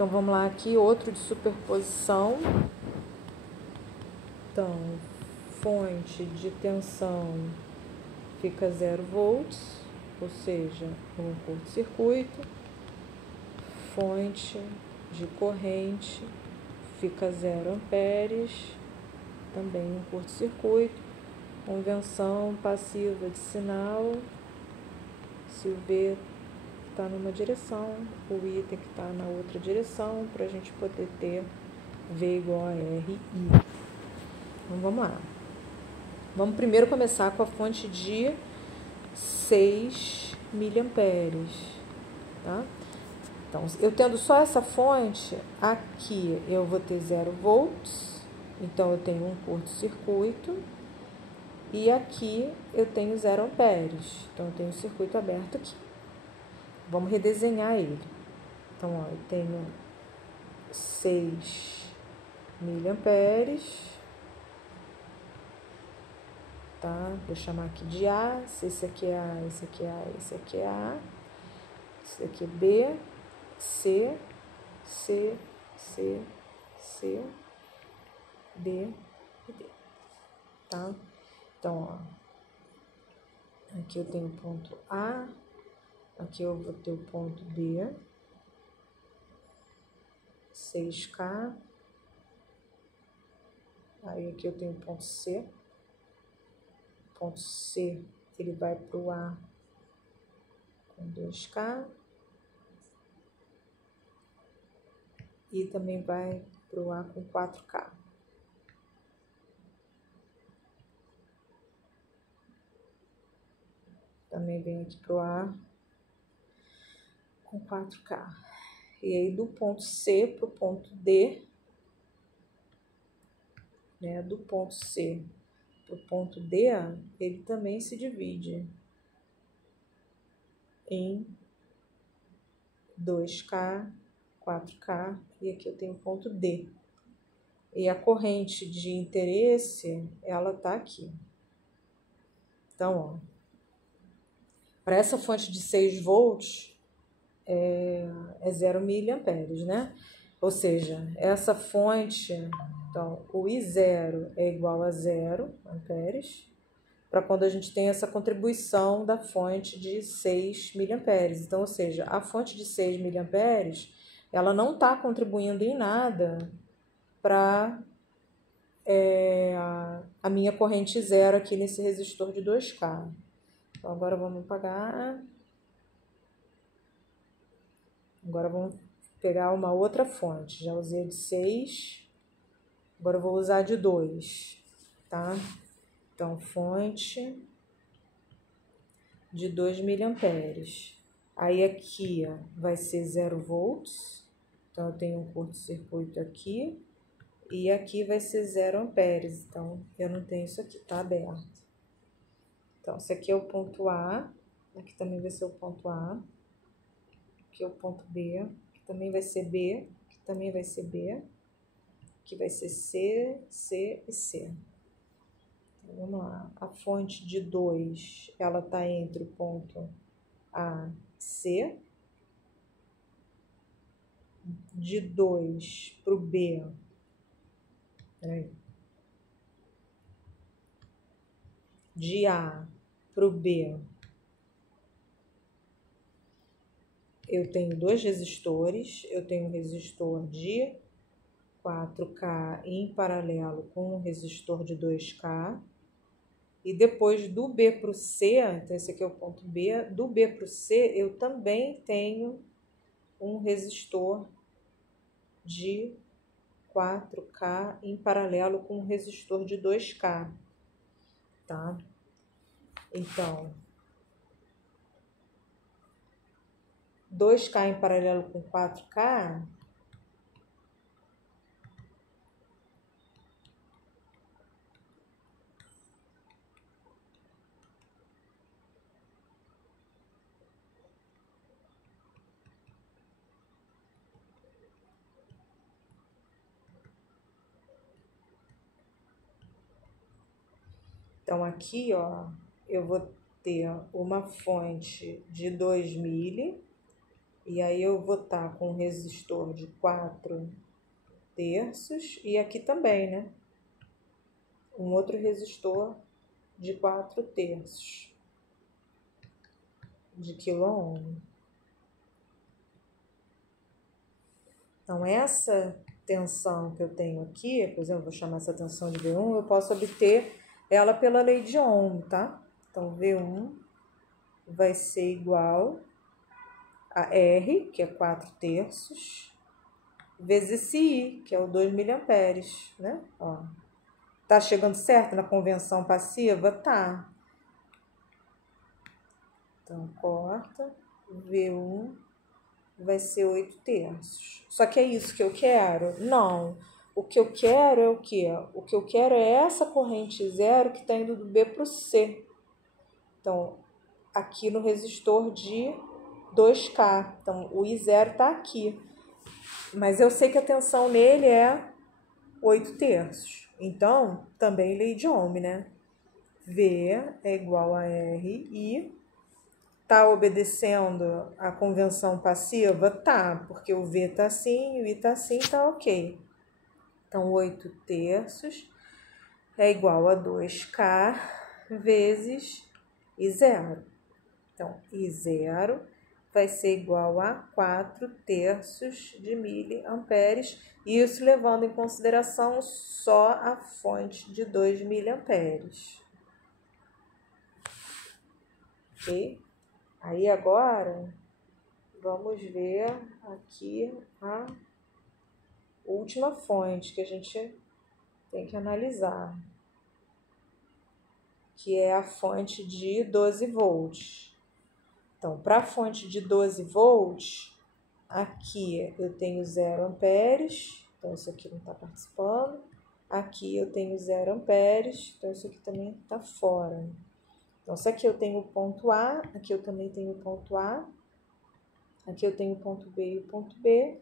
Então, vamos lá aqui, outro de superposição. Então, fonte de tensão fica 0 volts, ou seja, um curto-circuito. Fonte de corrente fica 0 amperes, também um curto-circuito. Convenção passiva de sinal, se o V está numa direção, o I tem que estar na outra direção, para a gente poder ter V igual a RI. Então, vamos lá. Vamos primeiro começar com a fonte de 6 miliamperes, tá? Então, eu tendo só essa fonte, aqui eu vou ter 0 volts, então eu tenho um curto-circuito, e aqui eu tenho 0 amperes, então eu tenho um circuito aberto aqui. Vamos redesenhar ele. Então, ó, eu tenho 6 miliamperes, tá? Vou chamar aqui de A, se esse aqui é A, esse aqui é A, esse aqui é A, esse aqui é B, C, C, C, C, D e D, tá? Então, ó, aqui eu tenho o ponto A, aqui eu vou ter o ponto B, 6K, aí aqui eu tenho o ponto C, ponto C, ele vai para o A com 2K, e também vai para o A com 4K. Também vem aqui para o A com 4K. E aí, do ponto C para o ponto D, né, do ponto C para o ponto D, ele também se divide em 2K, 4K, e aqui eu tenho o ponto D. E a corrente de interesse, ela tá aqui. Então, ó, para essa fonte de 6 volts, é 0 miliamperes, né? Ou seja, essa fonte, então, o I0 é igual a 0 amperes, para quando a gente tem essa contribuição da fonte de 6 miliamperes. Então, ou seja, a fonte de 6 miliamperes, ela não está contribuindo em nada para a minha corrente zero aqui nesse resistor de 2K. Então, agora vamos apagar. Agora vamos pegar uma outra fonte. Já usei a de 6, agora eu vou usar a de 2, tá? Então, fonte de 2 miliamperes. Aí aqui, ó, vai ser 0 volts. Então, eu tenho um curto-circuito aqui. E aqui vai ser 0 amperes. Então, eu não tenho isso aqui, tá aberto. Então, esse aqui é o ponto A. Aqui também vai ser o ponto A. Aqui é o ponto B. Aqui também vai ser B. Aqui também vai ser B. Aqui vai ser C, C e C. Então, vamos lá. A fonte de 2, ela tá entre o ponto A e C. De 2 para o B. Peraí. De A para o B, eu tenho 2 resistores. Eu tenho um resistor de 4K em paralelo com um resistor de 2K. E depois do B para o C, então esse aqui é o ponto B, do B para o C eu também tenho um resistor de 4K em paralelo com um resistor de 2K, tá? Então, 2K em paralelo com 4K, então aqui, ó, eu vou ter uma fonte de 2 mili E aí eu vou estar com um resistor de 4 terços e aqui também, né? Um outro resistor de 4 terços de quiloohm. Então, essa tensão que eu tenho aqui, por exemplo, vou chamar essa tensão de V1, eu posso obter ela pela lei de Ohm, tá? Então, V1 vai ser igual a R, que é 4 terços, vezes esse I, que é o 2 miliamperes, né? Ó. Tá chegando certo na convenção passiva? Tá. Então, corta, V1 vai ser 8 terços. Só que é isso que eu quero? Não. O que eu quero é o quê? O que eu quero é essa corrente zero que está indo do B para o C. Então, aqui no resistor de 2K. Então, o I0 está aqui. Mas eu sei que a tensão nele é 8 terços. Então, também lei de Ohm, né? V é igual a R e tá obedecendo a convenção passiva? Tá, porque o V tá assim, o I tá assim, tá ok. Então, 8 terços é igual a 2K vezes I0. Então, I0 vai ser igual a 4 terços de miliamperes, isso levando em consideração só a fonte de 2 miliamperes. Ok? Aí agora, vamos ver aqui a última fonte que a gente tem que analisar, que é a fonte de 12 volts. Então, para a fonte de 12 volts, aqui eu tenho 0 amperes, então isso aqui não está participando. Aqui eu tenho 0 amperes, então isso aqui também está fora. Então, se aqui eu tenho o ponto A, aqui eu também tenho o ponto A, aqui eu tenho o ponto B e o ponto B,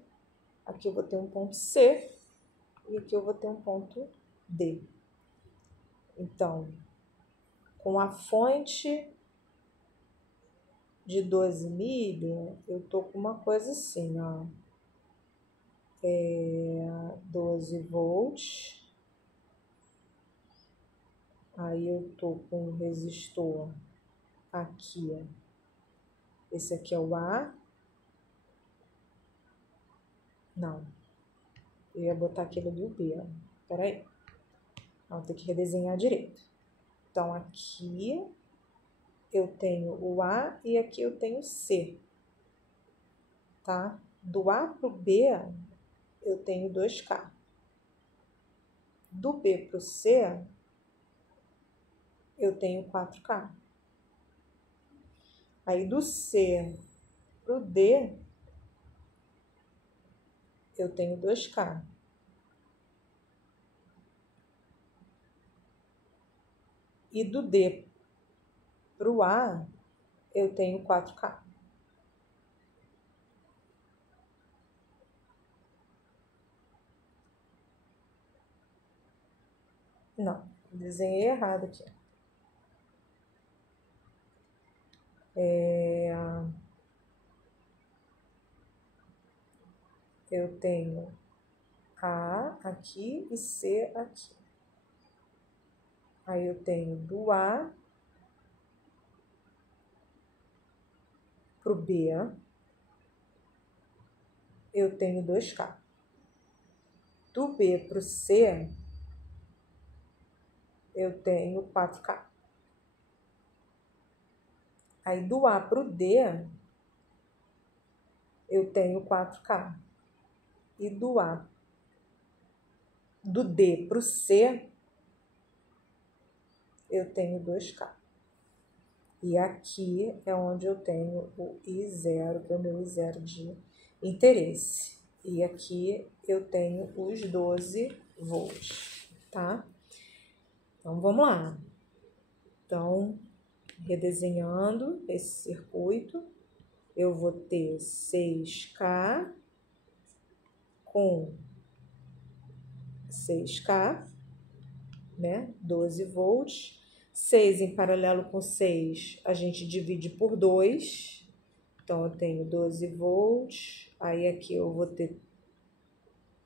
aqui eu vou ter um ponto C e aqui eu vou ter um ponto D. Então, com a fonte de 12 milha, eu tô com uma coisa assim, ó. 12 volts. Aí eu tô com um resistor aqui, ó. Esse aqui é o A. Não. Eu ia botar aquele ali o B, ó. Pera aí. Vou ter que redesenhar direito. Então, aqui eu tenho o A e aqui eu tenho o C. Tá? Do A pro B, eu tenho 2K. Do B pro C, eu tenho 4K. Aí do C pro D, eu tenho 2K. E do D pro A, eu tenho 4K. Não, desenhei errado aqui. Eu tenho A aqui e C aqui. Aí eu tenho do A pro B, eu tenho 2K. Do B pro C, eu tenho 4K. Aí do A pro D, eu tenho 4K. E do D pro C, eu tenho 2K. E aqui é onde eu tenho o I0, que é o meu I0 de interesse. E aqui eu tenho os 12 volts, tá? Então, vamos lá. Então, redesenhando esse circuito, eu vou ter 6K com 6K, né? 12 volts. 6 em paralelo com 6, a gente divide por 2. Então, eu tenho 12 volts, aí aqui eu vou ter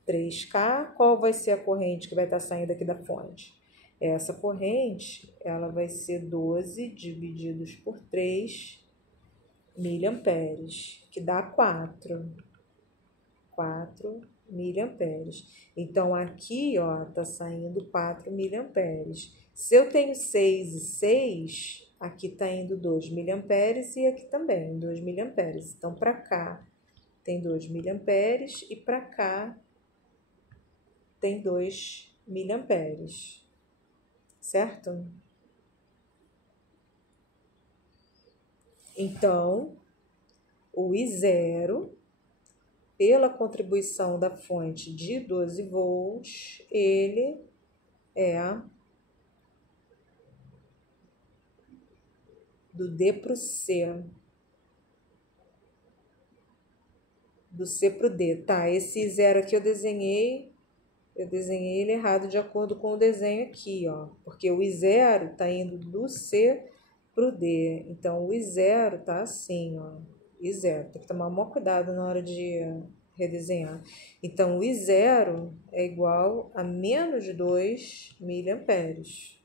3K. Qual vai ser a corrente que vai estar saindo aqui da fonte? Essa corrente, ela vai ser 12 divididos por 3 miliamperes, que dá 4 miliamperes. Então, aqui, ó, tá saindo 4 miliamperes. Se eu tenho 6 e 6, aqui tá indo 2 miliamperes e aqui também 2 miliamperes. Então, para cá tem 2 miliamperes e para cá tem 2 miliamperes, certo? Então, o I0, pela contribuição da fonte de 12 volts, ele é do D para o C. Do C para o D. Tá, esse zero aqui eu desenhei ele errado de acordo com o desenho aqui, ó. Porque o I0 tá indo do C para o D. Então, o I0 tá assim, ó. I0. Tem que tomar o maior cuidado na hora de redesenhar. Então, o I0 é igual a menos 2 miliamperes.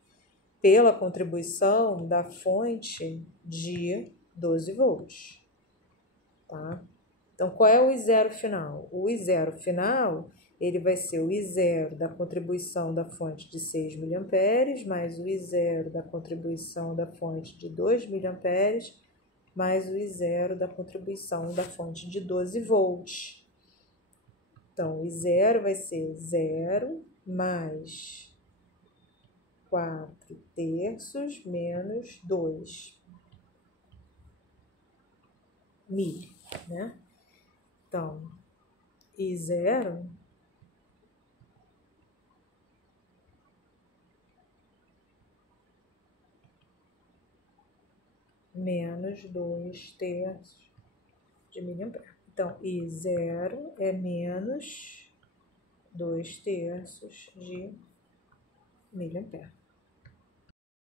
Pela contribuição da fonte de 12 volts. Tá? Então, qual é o I0 final? O I0 final, ele vai ser o I0 da contribuição da fonte de 6 miliamperes, mais o I0 da contribuição da fonte de 2 miliamperes, mais o I0 da contribuição da fonte de 12 volts. Então, o I0 vai ser 0 mais 4 terços menos 2 mil, né? Então, I0 menos 2 terços de miliampere. Então, I0 é menos 2 terços de miliampere.